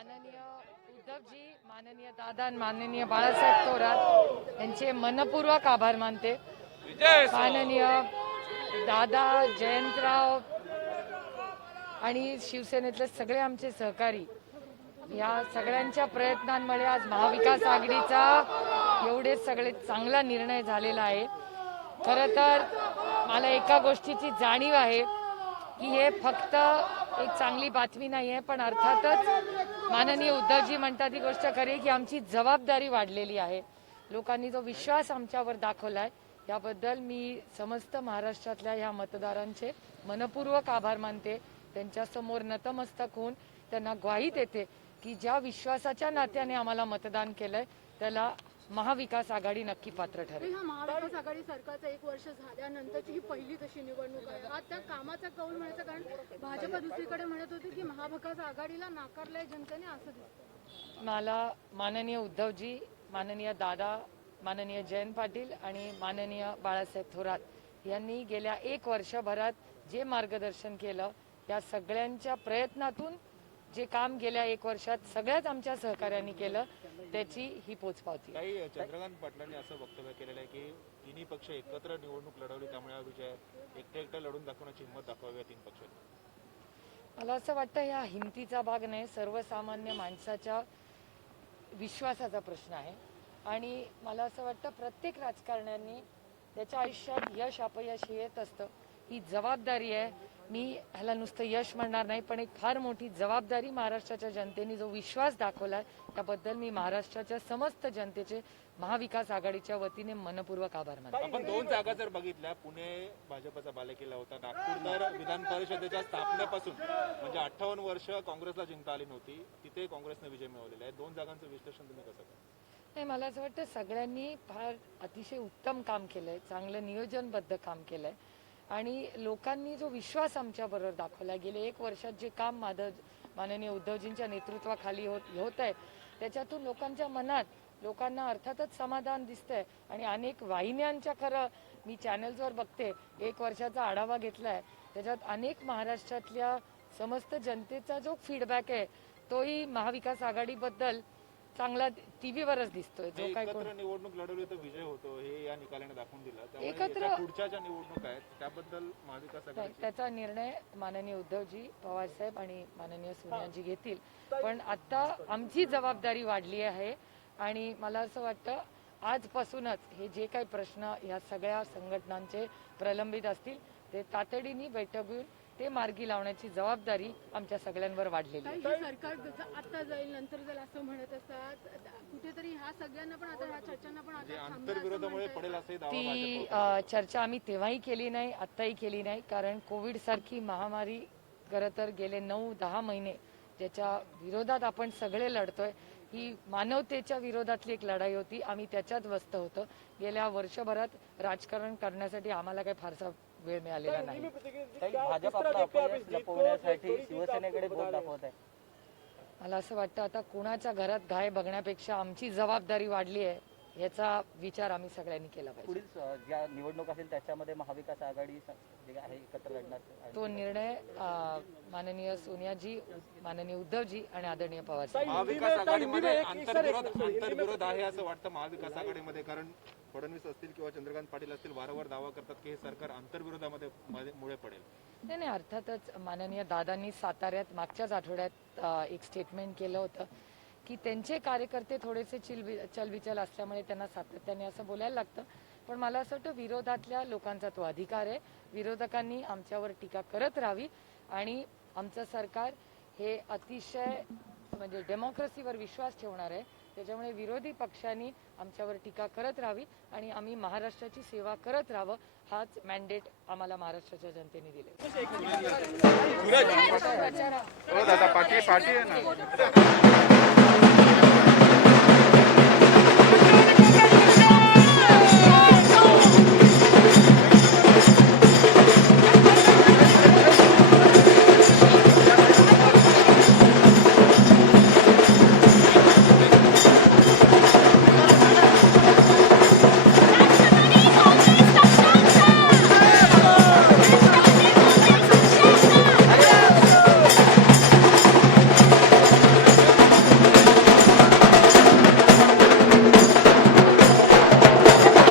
माननीय उद्धवजी माननीय दादा आणि माननीय बाळासाहेब थोरात यांचे मनपूर्वक आभार मानते. माननीय दादा जयंतराव आणि शिवसेनेतले सगळे आमचे सहकारी या सगळ्यांच्या प्रयत्नांमुळे आज महाविकास आघाडीचा एवढे सगळे चांगला निर्णय झालेला आहे. खरं तर मला एका गोष्टीची जाणीव आहे. की हे फक्त एक चांगली बातमी नाही आहे पण अर्थातच माननीय उद्धवजी म्हणतात ही गोष्ट खरी की आमची जबाबदारी वाढलेली आहे. लोकांनी जो विश्वास आमच्यावर दाखवलाय याबद्दल मी समस्त महाराष्ट्रातल्या ह्या मतदारांचे मनपूर्वक आभार मानते. त्यांच्यासमोर नतमस्तक होऊन त्यांना ग्वाही देते की ज्या विश्वासाच्या नात्याने आम्हाला मतदान केलंय त्याला महाविकास आघाडी नक्की पात्र ठरेल. महाविकास आघाडी सरकारचं एक वर्ष झाल्यानंतरची ही पहिली तशी निवडणूक आहे. हा त्या कामाचा कौल म्हणायचं कारण भाजप दुसरीकडे म्हणत होते की महाविकास आघाडीला नाकारलंय जनतेने असं दिसतं मला माननीय उद्धवजी माननीय दादा माननीय जयंत पाटील आणि माननीय बाळासाहेब थोरात यांनी गेल्या एक वर्षभरात जे मार्गदर्शन केलं या सगळ्यांच्या प्रयत्नातून जे काम गेल्या एक वर्षात सगळ्याच आमच्या सहकार्यांनी केलं त्याची ही पोचपावती. काही चंद्रकांत पाटलांनी असं वक्तव्य केलेलं आहे की तिन्ही पक्ष एकत्र निवडणूक लढवली त्यामुळे हा विजय एकटे एकटे लढून दाखवण्याची हिंमत दाखवावी या तीन पक्षांनी. मला असं वाटतं ह्या हिमतीचा भाग नाही सर्वसामान्य माणसाच्या विश्वासाचा प्रश्न आहे. आणि मला असं वाटतं प्रत्येक राजकारण्यांनी त्याच्या आयुष्यात यश अपयश हे येत असतं. ही जबाबदारी आहे. मी ह्याला नुसतं यश म्हणणार नाही पण एक फार मोठी जबाबदारी महाराष्ट्राच्या जनतेने जो विश्वास दाखवलाय त्याबद्दल मी महाराष्ट्राच्या समस्त जनतेचे महाविकास आघाडीच्या वतीने मनपूर्वक आभार मानते. आपण दोन जागा जर बघितल्या पुणे भाजपचा बालेकिल्ला होता नागपूर तर विधान परिषदेच्या स्थापनेपासून म्हणजे अठ्ठावन्न वर्ष काँग्रेसला जिंकता आली नव्हती तिथे काँग्रेसने विजय मिळवलेला आहे दोन जागांचं विश्लेषण तुम्ही कसं करता? नाही मला असं वाटतं सगळ्यांनी फार अतिशय उत्तम काम केलंय चांगलं नियोजनबद्ध काम केलंय. आणि लोकांनी जो विश्वास आमच्याबरोबर दाखवला गेले एक वर्षात जे काम माधव माननीय उद्धवजींच्या नेतृत्वाखाली होत होत आहे त्याच्यातून लोकांच्या मनात लोकांना अर्थातच समाधान दिसतंय. आणि अनेक वाहिन्यांच्या खरं मी चॅनल्सवर बघते एक वर्षाचा आढावा घेतलाय. त्याच्यात अनेक महाराष्ट्रातल्या समस्त जनतेचा जो फीडबॅक आहे तोही महाविकास आघाडीबद्दल चांगला टीव्हीवरच दिसतोय जो काय कोण एकत्र निवडणूक लढवली तर विजय होतो हे या निकालाने दाखवून दिलं. त्यामुळे एकत्र- पुढच्या ज्या निवडणूक आहेत त्याबद्दल महाविकास नाही, त्याचा निर्णय माननीय उद्धवजी पवारसाहेब आणि माननीय सोनियाजी घेतील. पण आता आमची जबाबदारी वाढली आहे आणि मला असं वाटतं आजपासूनच हे जे काही प्रश्न या सगळ्या संघटनांचे प्रलंबित असतील ते तातडीने बैठक घेऊन ते मार्गी लावण्याची जबाबदारी आमच्या सगळ्यांवर वाढलेली आहे. सरकार जसं आता जाईल नंतर जाईल असं म्हणत असतात कुठेतरी ह्या सगळ्यांना पण आता ह्या चर्चांना पण ती चर्चा आम्ही तेव्हाही केली नाही आत्ताही केली नाही कारण कोविड सारखी महामारी खरं तर गेले नऊ दहा महिने ज्याच्या विरोधात आपण सगळे लढतोय. ही मानवतेच्या विरोधातली एक लढाई होती. आम्ही त्याच्यात व्यस्त होतो. गेल्या वर्षभरात राजकारण करण्यासाठी आम्हाला काही फारसा वेळ मिळालेला नाही काही भाजप आपला अपयश लपवण्यासाठी शिवसेनेकडे बोट दाखवत आहे. मला असं वाटतं आता कुणाच्या घरात घाय बघण्यापेक्षा आमची जबाबदारी वाढली आहे. याचा विचार आम्ही सगळ्यांनी केला पाहिजे. पुढील ज्या निवडणूक असेल त्याच्यामध्ये महाविकास आघाडी जे आहे एकत्र लढणार. तो निर्णय माननीय सोनियाजी माननीय उद्धवजी आणि आदरणीय पवार साहेब महाविकास आघाडीमध्ये आहे. असं वाटतं महाविकास आघाडीमध्ये? कारण फडणवीस असतील किंवा चंद्रकांत पाटील असतील वारंवार दावा करतात की हे सरकार आंतरविरोधामध्ये मध्ये- मुळे पडेल. नाही नाही अर्थातच माननीय दादांनी साताऱ्यात मागच्याच आठवड्यात एक स्टेटमेंट केलं होतं. की त्यांचे कार्यकर्ते थोडेसे चिलबि चलबिचल असल्यामुळे त्यांना सातत्याने असं बोलायला लागतं. पण मला असं वाटतं विरोधातल्या लोकांचा तो अधिकार आहे. विरोधकांनी आमच्यावर टीका करत राहावी. आणि आमचं सरकार हे अतिशय म्हणजे डेमोक्रेसीवर विश्वास ठेवणार आहे. त्याच्यामुळे विरोधी पक्षांनी आमच्यावर टीका करत राहावी आणि आम्ही महाराष्ट्राची सेवा करत राहावं हाच मॅन्डेट आम्हाला महाराष्ट्राच्या जनतेने दिले दादा पाठी पाठी आहे ना